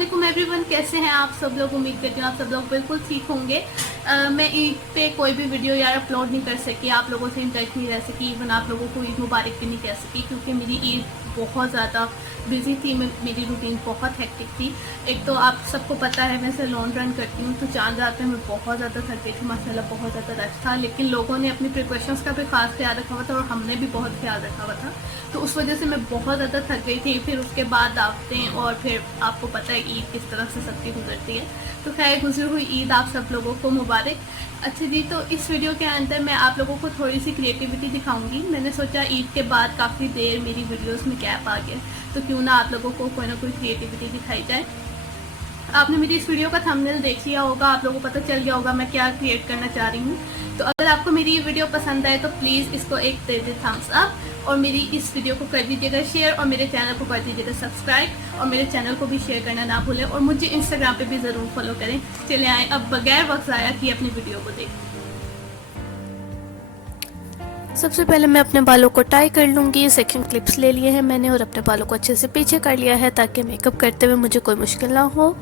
वालेकुम एवरीवन, कैसे हैं आप सब लोग। उम्मीद करती हूँ आप सब लोग बिल्कुल ठीक होंगे। मैं ईद पे कोई भी वीडियो यार अपलोड नहीं कर सकी, आप लोगों से इन टच नहीं रह सकी, इवन आप लोगों को ईद मुबारक भी नहीं कह सकी क्योंकि मेरी ईद बहुत ज़्यादा बिजी थी। मेरी रूटीन बहुत हेक्टिक थी। एक तो आप सबको पता है मैं सैलून रन करती हूँ, तो चांद रात में मैं बहुत ज़्यादा थक गई थी माशाल्लाह, बहुत ज़्यादा रश था। लेकिन लोगों ने अपनी प्रिकॉशंस का भी खास ख्याल रखा हुआ था और हमने भी बहुत ख्याल रखा हुआ था, तो उस वजह से मैं बहुत ज़्यादा थक गई थी। फिर उसके बाद दावतें और फिर आपको पता है ईद किस तरह से सबकी गुजरती है। तो खैर गुजरी हुई ईद आप सब लोगों को मुबारक। अच्छा जी, तो इस वीडियो के अंदर मैं आप लोगों को थोड़ी सी क्रिएटिविटी दिखाऊंगी। मैंने सोचा ईद के बाद काफ़ी देर मेरी वीडियोस में गैप आ गया, तो क्यों ना आप लोगों को कोई ना कोई क्रिएटिविटी दिखाई जाए। आपने मेरी इस वीडियो का थंबनेल देख लिया होगा, आप लोगों को पता चल गया होगा मैं क्या क्रिएट करना चाह रही हूँ। तो अगर आपको मेरी ये वीडियो पसंद आए तो प्लीज़ इसको एक दे दे थम्स अप और मेरी इस वीडियो को कर दीजिएगा शेयर और मेरे चैनल को कर दीजिएगा सब्सक्राइब और मेरे चैनल को भी शेयर करना ना भूलें और मुझे इंस्टाग्राम पे भी ज़रूर फॉलो करें। चले आए अब बगैर वक्त ज़ाया किए अपनी वीडियो को देखें। सबसे पहले मैं अपने बालों को टाई कर लूँगी। सेक्शन क्लिप्स ले लिए हैं मैंने और अपने बालों को अच्छे से पीछे कर लिया है ताकि मेकअप करते हुए मुझे कोई मुश्किल ना हो।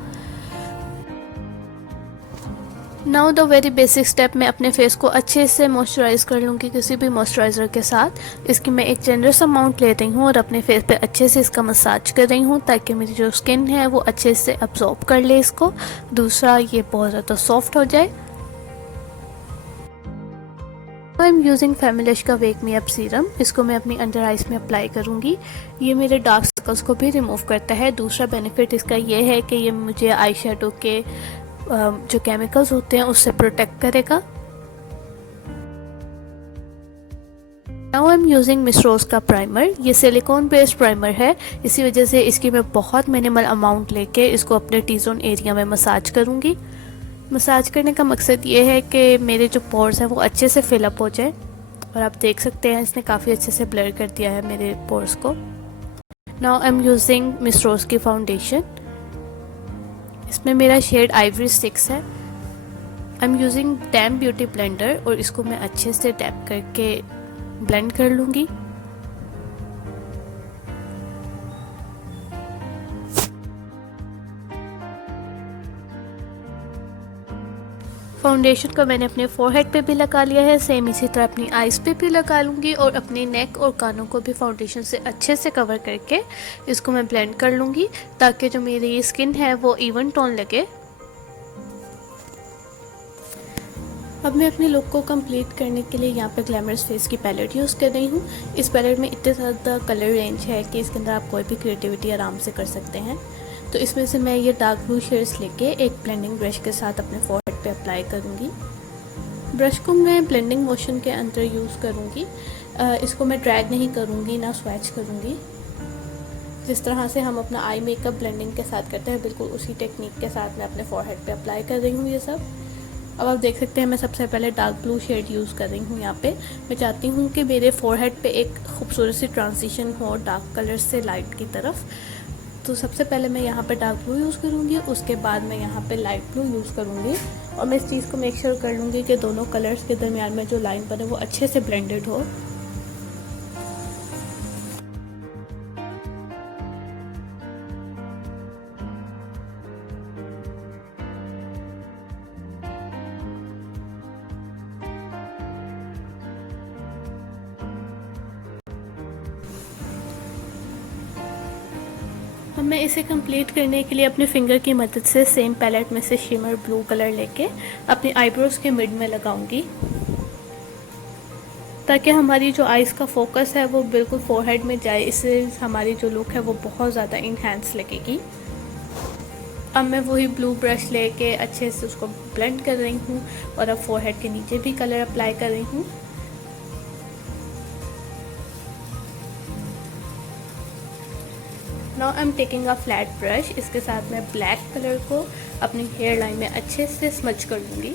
Now the very basic step, मैं अपने फेस को अच्छे से मॉइस्चराइज़ कर लूँगी किसी भी मॉइस्चराइज़र के साथ। इसकी मैं एक जनरस अमाउंट ले रही हूँ और अपने फेस पे अच्छे से इसका मसाज कर रही हूँ ताकि मेरी जो स्किन है वो अच्छे से अब्जॉर्ब कर ले इसको। दूसरा, ये बहुत ज़्यादा सॉफ्ट हो जाए। आई एम यूजिंग फैमिलिश का वेक मी अप सीरम। इसको मैं अपनी अंडर आइज में अप्लाई करूँगी। ये मेरे डार्क सर्कल्स को भी रिमूव करता है। दूसरा बेनिफिट इसका ये है कि ये मुझे आई शेडो के जो केमिकल्स होते हैं उससे प्रोटेक्ट करेगा। Now I am using Miss Rose का प्राइमर। ये सिलिकॉन बेस्ड प्राइमर है, इसी वजह से इसकी मैं बहुत मिनिमल अमाउंट लेके इसको अपने टी जोन एरिया में मसाज करूँगी। मसाज करने का मकसद ये है कि मेरे जो पोर्स हैं वो अच्छे से फिलअप हो जाए और आप देख सकते हैं इसने काफ़ी अच्छे से ब्लर कर दिया है मेरे पोर्स को। Now I am using Miss Rose की फाउंडेशन। इसमें मेरा शेड आइवरी 6 है। I am using dam beauty blender और इसको मैं अच्छे से टैप करके ब्लेंड कर लूँगी। फाउंडेशन को मैंने अपने फोरहेड पे भी लगा लिया है, सेम इसी तरह अपनी आईज पे भी लगा लूँगी और अपने नेक और कानों को भी फाउंडेशन से अच्छे से कवर करके इसको मैं ब्लेंड कर लूँगी ताकि जो मेरी स्किन है वो इवन टोन लगे। अब मैं अपने लुक को कंप्लीट करने के लिए यहाँ पे ग्लैमरस फेस की पैलेट यूज़ कर रही हूँ। इस पैलेट में इतने ज़्यादा कलर रेंज है कि इसके अंदर आप कोई भी क्रिएटिविटी आराम से कर सकते हैं। तो इसमें से मैं ये डार्क ब्लू शेड्स लेके एक ब्लेंडिंग ब्रश के साथ अपने फोरहेड पे अप्लाई करूँगी। ब्रश को मैं ब्लेंडिंग मोशन के अंदर यूज़ करूँगी। इसको मैं ड्रैग नहीं करूँगी ना स्वैच करूँगी। जिस तरह से हम अपना आई मेकअप ब्लेंडिंग के साथ करते हैं बिल्कुल उसी टेक्निक के साथ मैं अपने फोरहेड पे अप्लाई कर रही हूँ ये सब। अब आप देख सकते हैं मैं सबसे पहले डार्क ब्लू शेड यूज़ कर रही हूँ। यहाँ पे मैं चाहती हूँ कि मेरे फोरहेड पे एक खूबसूरत सी ट्रांजिशन हो डार्क कलर से लाइट की तरफ। तो सबसे पहले मैं यहाँ पे डार्क ब्लू यूज़ करूँगी, उसके बाद मैं यहाँ पे लाइट ब्लू यूज़ करूँगी और मैं इस चीज़ को मेक श्योर कर लूँगी कि दोनों कलर्स के दरमियान में जो लाइन बने वो अच्छे से ब्लेंडेड हो। अब मैं इसे कंप्लीट करने के लिए अपने फिंगर की मदद से सेम पैलेट में से शिमर ब्लू कलर लेके अपनी आईब्रोज के मिड में लगाऊंगी ताकि हमारी जो आईज का फोकस है वो बिल्कुल फोरहेड में जाए। इससे हमारी जो लुक है वो बहुत ज़्यादा इन्हेंस लगेगी। अब मैं वही ब्लू ब्रश लेके अच्छे से उसको ब्लेंड कर रही हूँ और अब फोरहेड के नीचे भी कलर अप्लाई कर रही हूँ। Now I am taking a flat brush. इसके साथ मैं ब्लैक कलर को अपनी हेयर लाइन में अच्छे से स्मच कर लूँगी।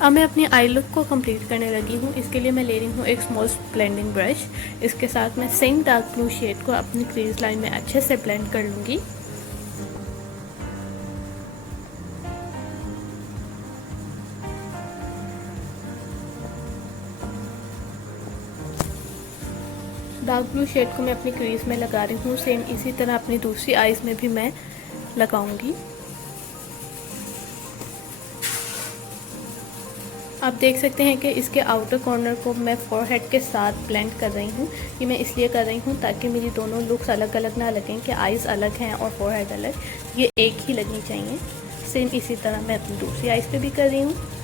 अब मैं अपनी आई लुक को कंप्लीट करने लगी हूँ। इसके लिए मैं ले रही हूँ एक स्मॉल ब्लेंडिंग ब्रश। इसके साथ मैं सेम डार्क ब्लू शेड को अपनी क्रीज लाइन में अच्छे से ब्लेंड कर लूँगी। डार्क ब्लू शेड को मैं अपनी क्रीज में लगा रही हूँ। सेम इसी तरह अपनी दूसरी आईज में भी मैं लगाऊंगी। आप देख सकते हैं कि इसके आउटर कॉर्नर को मैं फोरहेड के साथ ब्लेंड कर रही हूँ। ये मैं इसलिए कर रही हूँ ताकि मेरी दोनों लुक्स अलग अलग ना लगें कि आईज अलग हैं और फोरहेड अलग, ये एक ही लगनी चाहिए। सेम इसी तरह मैं अपनी दूसरी आईज पे भी कर रही हूँ।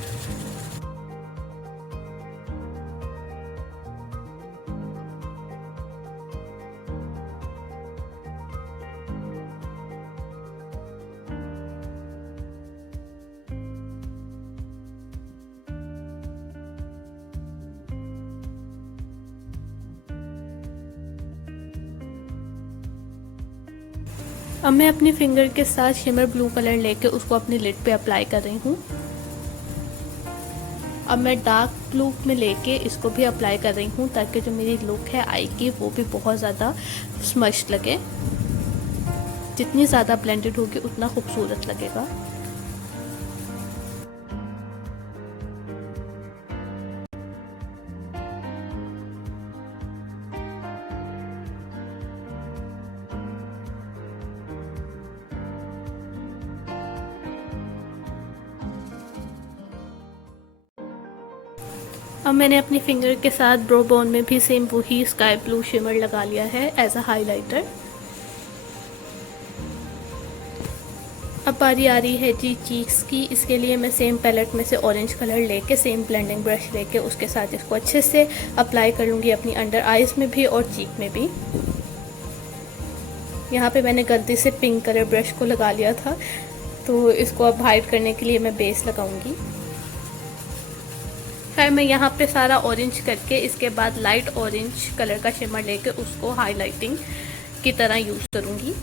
अब मैं अपनी फिंगर के साथ शिमर ब्लू कलर लेके उसको अपनी लिड पे अप्लाई कर रही हूँ। अब मैं डार्क ब्लू में लेके इसको भी अप्लाई कर रही हूँ ताकि जो मेरी लुक है आई की वो भी बहुत ज़्यादा स्मश्ड लगे। जितनी ज़्यादा ब्लेंडेड होगी उतना खूबसूरत लगेगा। अब मैंने अपनी फिंगर के साथ ब्रो बोन में भी सेम वही स्काई ब्लू शिमर लगा लिया है एज अ हाइलाइटर। अब बारी आ रही है जी चीक्स की। इसके लिए मैं सेम पैलेट में से ऑरेंज कलर लेके सेम ब्लेंडिंग ब्रश लेके उसके साथ इसको अच्छे से अप्लाई कर लूँगी अपनी अंडर आइज में भी और चीक में भी। यहाँ पे मैंने गलती से पिंक कलर ब्रश को लगा लिया था, तो इसको अब हाइड करने के लिए मैं बेस लगाऊंगी। खैर मैं यहाँ पे सारा ऑरेंज करके इसके बाद लाइट ऑरेंज कलर का शिमर लेके उसको हाइलाइटिंग की तरह यूज़ करूँगी।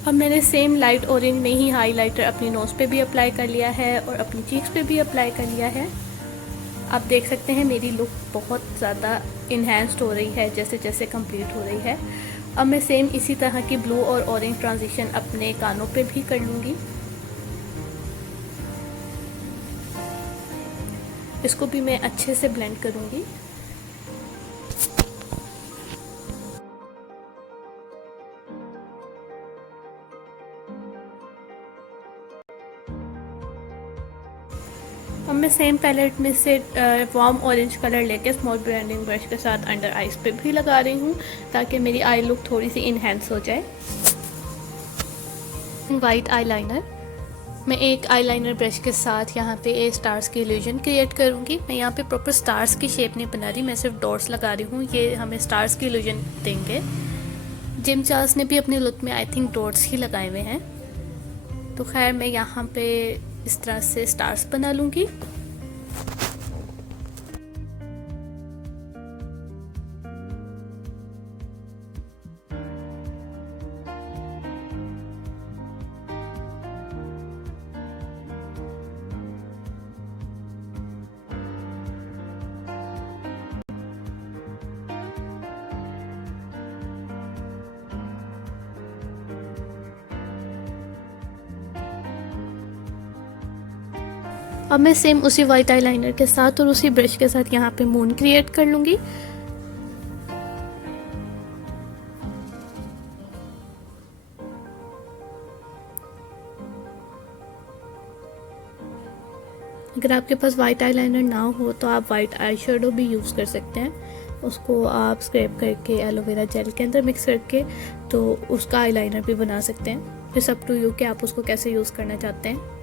अब मैंने सेम लाइट ऑरेंज में ही हाइलाइटर अपनी नोज़ पे भी अप्लाई कर लिया है और अपनी चीक्स पे भी अप्लाई कर लिया है। आप देख सकते हैं मेरी लुक बहुत ज़्यादा इन्हेंस्ड हो रही है जैसे जैसे कंप्लीट हो रही है। अब मैं सेम इसी तरह की ब्लू और ऑरेंज ट्रांजिशन अपने कानों पे भी कर लूँगी। इसको भी मैं अच्छे से ब्लेंड करूँगी। अब मैं सेम पैलेट में से वार्म ऑरेंज कलर लेके स्मॉल ब्लेंडिंग ब्रश के साथ अंडर आइज पे भी लगा रही हूँ ताकि मेरी आई लुक थोड़ी सी इन्हेंस हो जाए। वाइट आईलाइनर, मैं एक आईलाइनर ब्रश के साथ यहाँ पे स्टार्स की इल्यूजन क्रिएट करूँगी। मैं यहाँ पे प्रॉपर स्टार्स की शेप नहीं बना रही, मैं सिर्फ डॉट्स लगा रही हूँ। ये हमें स्टार्स की इल्यूजन देंगे। जिम चार्ल्स ने भी अपने लुक में आई थिंक डॉट्स ही लगाए हुए हैं। तो खैर मैं यहाँ पे इस तरह से स्टार्स बना लूँगी। अब मैं सेम उसी वाइट आईलाइनर के साथ और उसी ब्रश के साथ यहाँ पे मून क्रिएट कर लूँगी। अगर आपके पास वाइट आईलाइनर ना हो तो आप वाइट आई शेडो भी यूज़ कर सकते हैं। उसको आप स्क्रैप करके एलोवेरा जेल के अंदर मिक्स करके तो उसका आईलाइनर भी बना सकते हैं। इट्स अप टू यू कि आप उसको कैसे यूज़ करना चाहते हैं।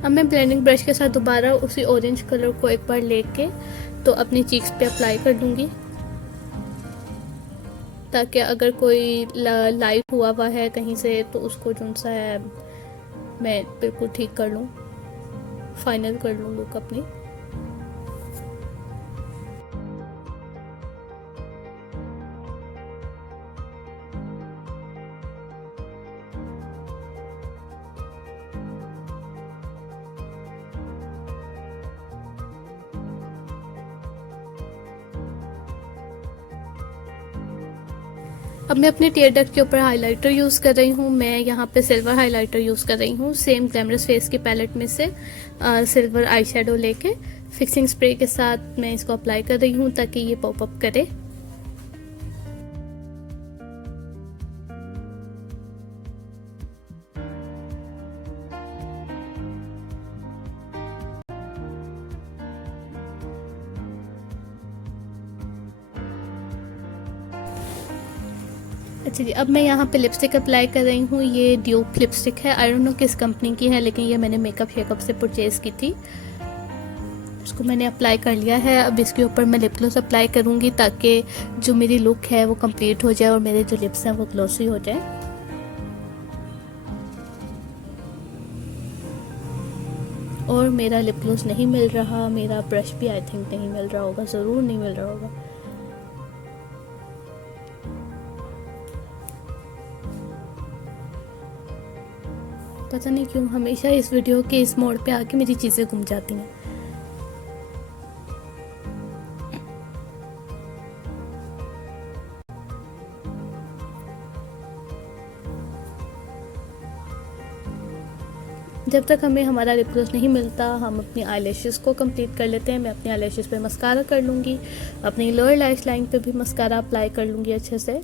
अब मैं ब्लेंडिंग ब्रश के साथ दोबारा उसी ऑरेंज कलर को एक बार लेके तो अपनी चीक्स पे अप्लाई कर दूंगी, ताकि अगर कोई लाइट हुआ है कहीं से तो उसको जो सा है मैं बिल्कुल ठीक कर लूँ, फाइनल कर लूँ लुक अपनी। अब मैं अपने टीयर डक्ट के ऊपर हाइलाइटर यूज़ कर रही हूँ। मैं यहाँ पे सिल्वर हाइलाइटर यूज़ कर रही हूँ, सेम ग्लैमरस फेस की पैलेट में से सिल्वर आई शेडो लेके फिक्सिंग स्प्रे के साथ मैं इसको अप्लाई कर रही हूँ ताकि ये पॉप अप करे। अच्छा जी, अब मैं यहाँ पे लिपस्टिक अप्लाई कर रही हूँ। ये ड्यूप लिपस्टिक है, आई डोंट नो किस कंपनी की है, लेकिन ये मैंने मेकअप शेकअप से परचेज़ की थी। इसको मैंने अप्लाई कर लिया है। अब इसके ऊपर मैं लिप ग्लॉस अप्लाई करूँगी ताकि जो मेरी लुक है वो कंप्लीट हो जाए और मेरे जो लिप्स हैं वो ग्लॉसी हो जाए। और मेरा लिप ग्लॉस नहीं मिल रहा, मेरा ब्रश भी आई थिंक नहीं मिल रहा होगा, ज़रूर नहीं मिल रहा होगा। पता नहीं क्यों हमेशा इस वीडियो के इस मोड पे आके मेरी चीज़ें गुम जाती हैं। जब तक हमें हमारा लिप ग्लॉस नहीं मिलता हम अपनी आईलैशेस को कंप्लीट कर लेते हैं। मैं अपनी आईलैशेस पे मस्कारा कर लूँगी, अपनी लोअर लैश लाइन पे भी मस्कारा अप्लाई कर लूँगी अच्छे से।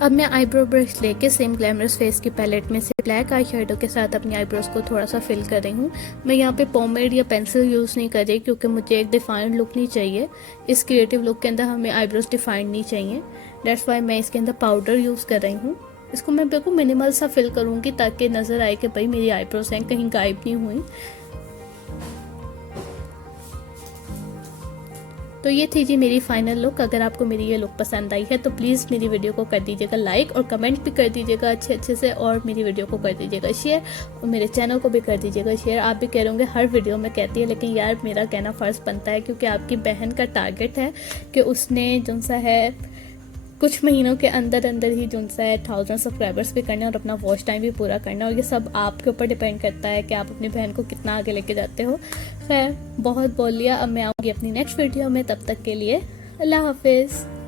अब मैं आईब्रो ब्रश लेके सेम ग्लैमरस फेस की पैलेट में से ब्लैक आई शेडो के साथ अपनी आईब्रोज को थोड़ा सा फिल कर रही हूँ। मैं यहाँ पे पोमेड या पेंसिल यूज़ नहीं कर रही क्योंकि मुझे एक डिफाइंड लुक नहीं चाहिए। इस क्रिएटिव लुक के अंदर हमें आईब्रोज डिफाइंड नहीं चाहिए, दैट्स वाई मैं इसके अंदर पाउडर यूज़ कर रही हूँ। इसको मैं बिल्कुल मिनिमल सा फिल करूँगी ताकि नज़र आए कि भाई मेरी आईब्रोज हैं, कहीं गायब नहीं हुई। तो ये थी जी मेरी फाइनल लुक। अगर आपको मेरी ये लुक पसंद आई है तो प्लीज़ मेरी वीडियो को कर दीजिएगा लाइक और कमेंट भी कर दीजिएगा अच्छे से, और मेरी वीडियो को कर दीजिएगा शेयर और मेरे चैनल को भी कर दीजिएगा शेयर। आप भी कह रहे होंगे हर वीडियो में कहती है, लेकिन यार मेरा कहना फ़र्ज़ बनता है क्योंकि आपकी बहन का टारगेट है कि उसने जो सा है कुछ महीनों के अंदर अंदर ही जो सा है 1000 सब्सक्राइबर्स भी करना और अपना वॉच टाइम भी पूरा करना, और ये सब आपके ऊपर डिपेंड करता है कि आप अपनी बहन को कितना आगे लेके जाते हो। खैर बहुत बोल लिया, अब मैं आऊँगी अपनी नेक्स्ट वीडियो में, तब तक के लिए अल्लाह हाफिज़।